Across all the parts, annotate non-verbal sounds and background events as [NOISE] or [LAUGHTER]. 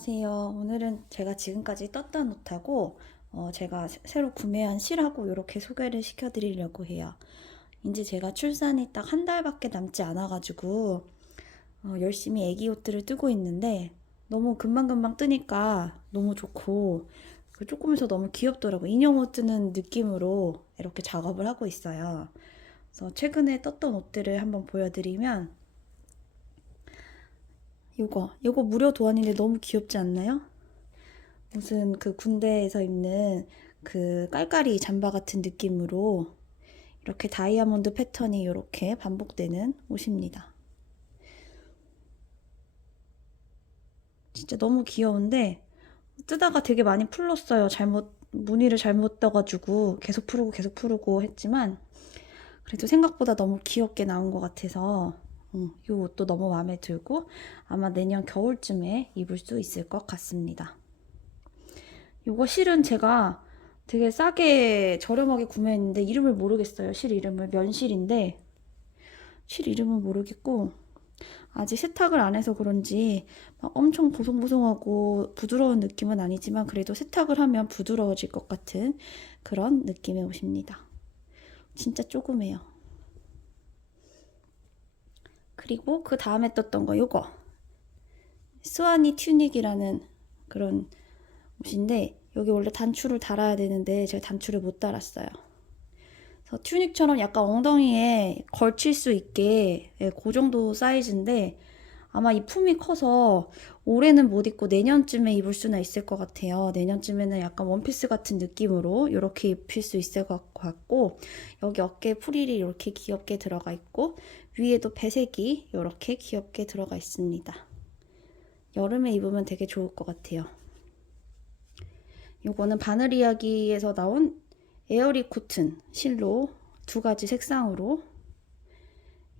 안녕하세요. 오늘은 제가 지금까지 떴던 옷하고 어, 제가 새- 새로 구매한 실하고 이렇게 소개를 시켜드리려고 해요. 이제 제가 출산이 딱 한 달밖에 남지 않아가지고 어, 열심히 애기 옷들을 뜨고 있는데 너무 금방금방 뜨니까 너무 좋고 그 조금해서 너무 귀엽더라고요. 인형 옷 뜨는 느낌으로 이렇게 작업을 하고 있어요. 그래서 최근에 떴던 옷들을 한번 보여드리면 요거 요거 무료 도안인데 너무 귀엽지 않나요? 무슨 그 군대에서 입는 그 깔깔이 잠바 같은 느낌으로 이렇게 다이아몬드 패턴이 이렇게 반복되는 옷입니다. 진짜 너무 귀여운데 뜨다가 되게 많이 풀렀어요. 잘못 무늬를 잘못 떠가지고 계속 풀고 계속 풀고 했지만 그래도 생각보다 너무 귀엽게 나온 것 같아서 음, 이 옷도 너무 마음에 들고 아마 내년 겨울쯤에 입을 수 있을 것 같습니다. 이거 실은 제가 되게 싸게 저렴하게 구매했는데 이름을 모르겠어요. 실 이름을 면실인데 실 이름은 모르겠고 아직 세탁을 안 해서 그런지 막 엄청 보송보송하고 부드러운 느낌은 아니지만 그래도 세탁을 하면 부드러워질 것 같은 그런 느낌의 옷입니다. 진짜 조그매요. 그리고 그 다음에 떴던 거 요거 스와니 튜닉이라는 그런 옷인데 여기 원래 단추를 달아야 되는데 제가 단추를 못 달았어요. 그래서 튜닉처럼 약간 엉덩이에 걸칠 수 있게 예, 그 정도 사이즈인데 아마 이 품이 커서 올해는 못 입고 내년쯤에 입을 수는 있을 것 같아요. 내년쯤에는 약간 원피스 같은 느낌으로 이렇게 입힐 수 있을 것 같고 여기 어깨에 프릴이 이렇게 귀엽게 들어가 있고 위에도 배색이 이렇게 귀엽게 들어가 있습니다. 여름에 입으면 되게 좋을 것 같아요. 요거는 바늘 이야기에서 나온 에어리 코튼 실로 두 가지 색상으로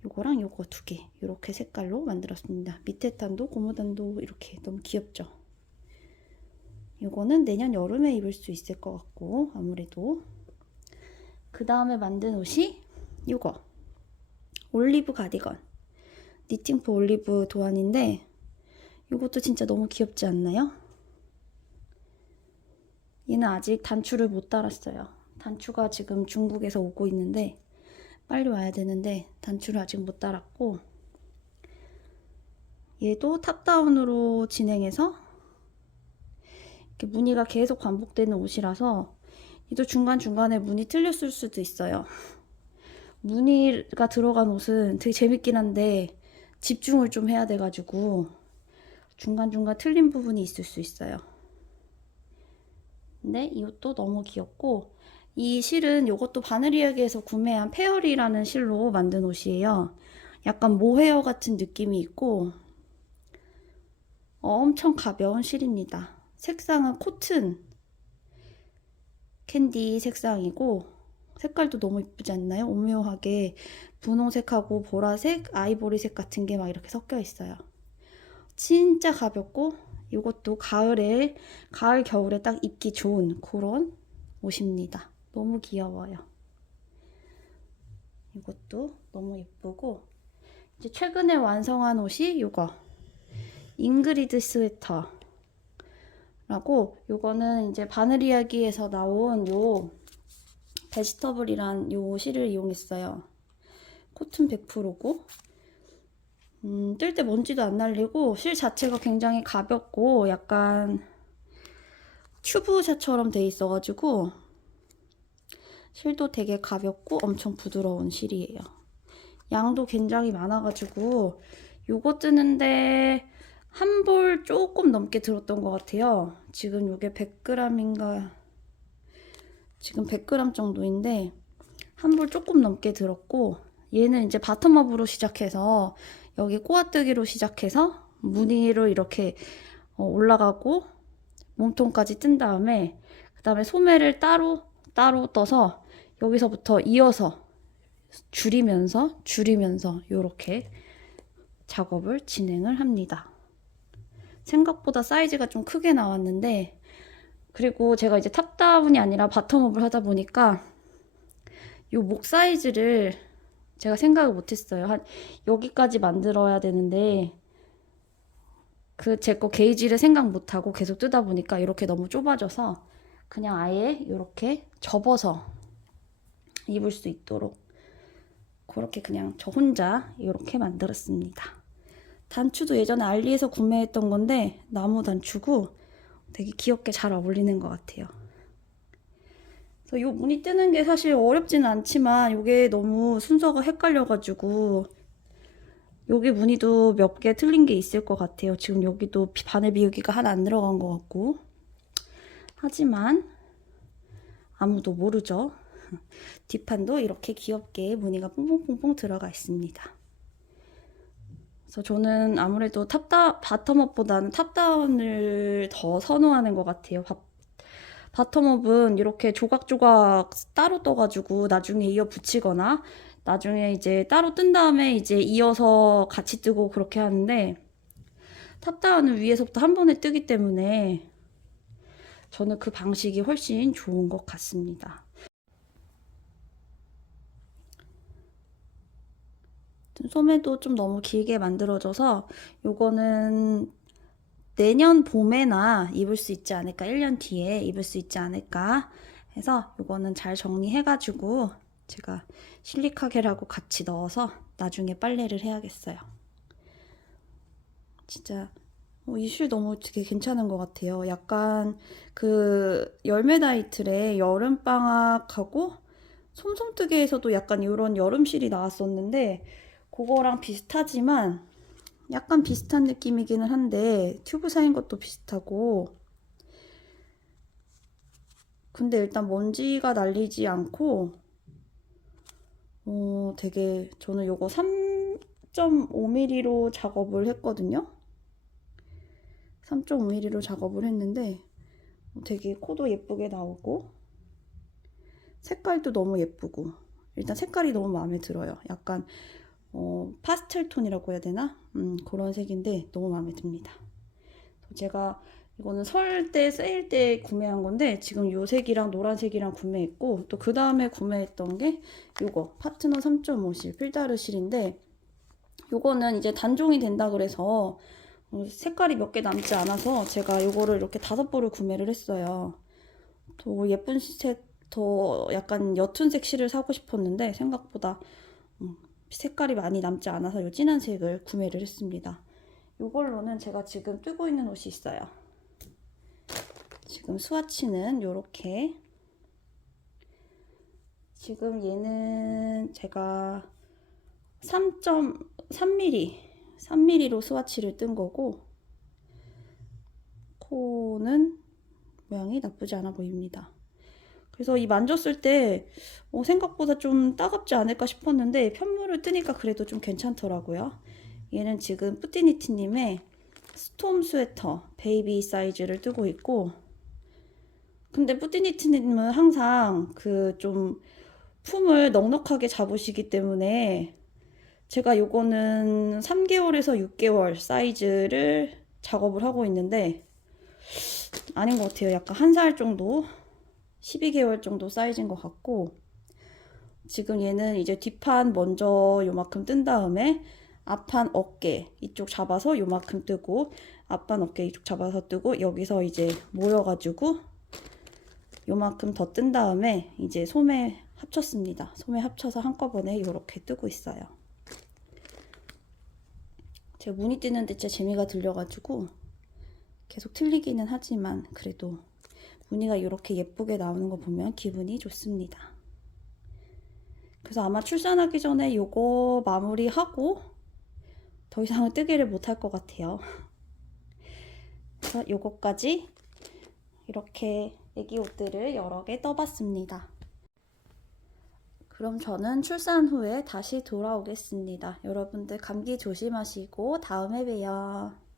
요거랑 요거 두 개 이렇게 색깔로 만들었습니다. 밑에 단도 고무단도 이렇게 너무 귀엽죠? 요거는 내년 여름에 입을 수 있을 것 같고 아무래도 그 다음에 만든 옷이 요거 올리브 가디건 니팅포 올리브 도안인데 이것도 진짜 너무 귀엽지 않나요? 얘는 아직 단추를 못 달았어요. 단추가 지금 중국에서 오고 있는데 빨리 와야 되는데 단추를 아직 못 달았고 얘도 탑다운으로 진행해서 이렇게 무늬가 계속 반복되는 옷이라서 얘도 중간중간에 무늬 틀렸을 수도 있어요. 무늬가 들어간 옷은 되게 재밌긴 한데 집중을 좀 해야 돼가지고 중간중간 틀린 부분이 있을 수 있어요. 근데 이 옷도 너무 귀엽고 이 실은 이것도 바늘 이야기에서 구매한 페어리라는 실로 만든 옷이에요. 약간 모헤어 같은 느낌이 있고 어, 엄청 가벼운 실입니다. 색상은 코튼 캔디 색상이고 색깔도 너무 이쁘지 않나요? 오묘하게 분홍색하고 보라색, 아이보리색 같은 게 막 이렇게 섞여 있어요. 진짜 가볍고 이것도 가을에 가을 겨울에 딱 입기 좋은 그런 옷입니다. 너무 귀여워요. 이것도 너무 예쁘고 이제 최근에 완성한 옷이 이거 잉그리드 스웨터 라고 요거는 이제 바늘 이야기에서 나온 요 베지터블이란 요 실을 이용했어요. 코튼 100%고 음, 뜰 때 먼지도 안 날리고 실 자체가 굉장히 가볍고 약간 튜브샷처럼 돼 있어가지고 실도 되게 가볍고 엄청 부드러운 실이에요. 양도 굉장히 많아가지고 요거 뜨는데 한 볼 조금 넘게 들었던 것 같아요. 지금 요게 100g인가 지금 100g 정도인데 한 볼 조금 넘게 들었고 얘는 이제 바텀업으로 시작해서 여기 꼬아뜨기로 시작해서 무늬로 이렇게 어, 올라가고 몸통까지 뜬 다음에 그 다음에 소매를 따로 따로 떠서 여기서부터 이어서 줄이면서 줄이면서 이렇게 작업을 진행을 합니다. 생각보다 사이즈가 좀 크게 나왔는데 그리고 제가 이제 탑다운이 아니라 바텀업을 하다 보니까 이 목 사이즈를 제가 생각을 못했어요. 한 여기까지 만들어야 되는데 그 제 거 게이지를 생각 못하고 계속 뜨다 보니까 이렇게 너무 좁아져서 그냥 아예 이렇게 접어서 입을 수 있도록 그렇게 그냥 저 혼자 이렇게 만들었습니다. 단추도 예전에 알리에서 구매했던 건데 나무 단추고 되게 귀엽게 잘 어울리는 것 같아요. 그래서 요 무늬 뜨는 게 사실 어렵지는 않지만 이게 너무 순서가 헷갈려가지고 여기 무늬도 몇 개 틀린 게 있을 것 같아요. 지금 여기도 비- 바늘 비우기가 하나 안 들어간 것 같고 하지만 아무도 모르죠. [LAUGHS] 뒷판도 이렇게 귀엽게 무늬가 뽕뽕뽕뽕 들어가 있습니다. 그래서 저는 아무래도 탑다 바텀업보다는 탑다운을 더 선호하는 것 같아요. 바, 바텀업은 이렇게 조각조각 따로 떠가지고 나중에 이어 붙이거나 나중에 이제 따로 뜬 다음에 이제 이어서 같이 뜨고 그렇게 하는데 탑다운은 위에서부터 한 번에 뜨기 때문에 저는 그 방식이 훨씬 좋은 것 같습니다. 소매도 좀 너무 길게 만들어져서 요거는 내년 봄에나 입을 수 있지 않을까 1년 뒤에 입을 수 있지 않을까 해서 요거는 잘 정리해가지고 제가 실리카겔하고 같이 넣어서 나중에 빨래를 해야겠어요. 진짜 어, 이실 너무 되게 괜찮은 것 같아요. 약간 그 열매다이틀의 여름방학하고 솜솜뜨개에서도 약간 이런 여름실이 나왔었는데 그거랑 비슷하지만 약간 비슷한 느낌이기는 한데 튜브 사인 것도 비슷하고 근데 일단 먼지가 날리지 않고 어, 되게 저는 요거 3.5mm로 작업을 했거든요. 3.5mm로 작업을 했는데 되게 코도 예쁘게 나오고 색깔도 너무 예쁘고 일단 색깔이 너무 마음에 들어요. 약간 어, 파스텔 톤이라고 해야 되나? 음, 그런 색인데 너무 마음에 듭니다. 제가 이거는 설 때 세일 때 구매한 건데 지금 요 색이랑 노란색이랑 구매했고 또 그 다음에 구매했던 게 요거 파트너 3.5실 필다르 실인데 요거는 이제 단종이 된다 그래서 어, 색깔이 몇 개 남지 않아서 제가 요거를 이렇게 다섯 벌을 구매를 했어요. 더 예쁜 색, 더 약간 옅은 색 실을 사고 싶었는데 생각보다 음, 색깔이 많이 남지 않아서 요 진한 색을 구매를 했습니다. 이걸로는 제가 지금 뜨고 있는 옷이 있어요. 지금 스와치는 이렇게 지금 얘는 제가 3.3mm 3mm로 스와치를 뜬 거고 코는 모양이 나쁘지 않아 보입니다. 그래서 이 만졌을 때 어, 생각보다 좀 따갑지 않을까 싶었는데 편물을 뜨니까 그래도 좀 괜찮더라고요. 얘는 지금 뿌띠니티님의 스톰 스웨터 베이비 사이즈를 뜨고 있고 근데 뿌띠니티님은 항상 그 좀 품을 넉넉하게 잡으시기 때문에 제가 요거는 3개월에서 6개월 사이즈를 작업을 하고 있는데 아닌 것 같아요. 약간 한 살 정도 12개월 정도 사이즈인 것 같고 지금 얘는 이제 뒷판 먼저 요만큼 뜬 다음에 앞판 어깨 이쪽 잡아서 요만큼 뜨고 앞판 어깨 이쪽 잡아서 뜨고 여기서 이제 모여가지고 요만큼 더 뜬 다음에 이제 소매 합쳤습니다. 소매 합쳐서 한꺼번에 이렇게 뜨고 있어요. 제가 무늬 뜨는데 진짜 재미가 들려가지고 계속 틀리기는 하지만 그래도 무늬가 이렇게 예쁘게 나오는 거 보면 기분이 좋습니다. 그래서 아마 출산하기 전에 요거 마무리하고 더 이상은 뜨기를 못할 것 같아요. 그래서 요거까지 이렇게 애기 옷들을 여러 개 떠봤습니다. 그럼 저는 출산 후에 다시 돌아오겠습니다. 여러분들 감기 조심하시고 다음에 봬요.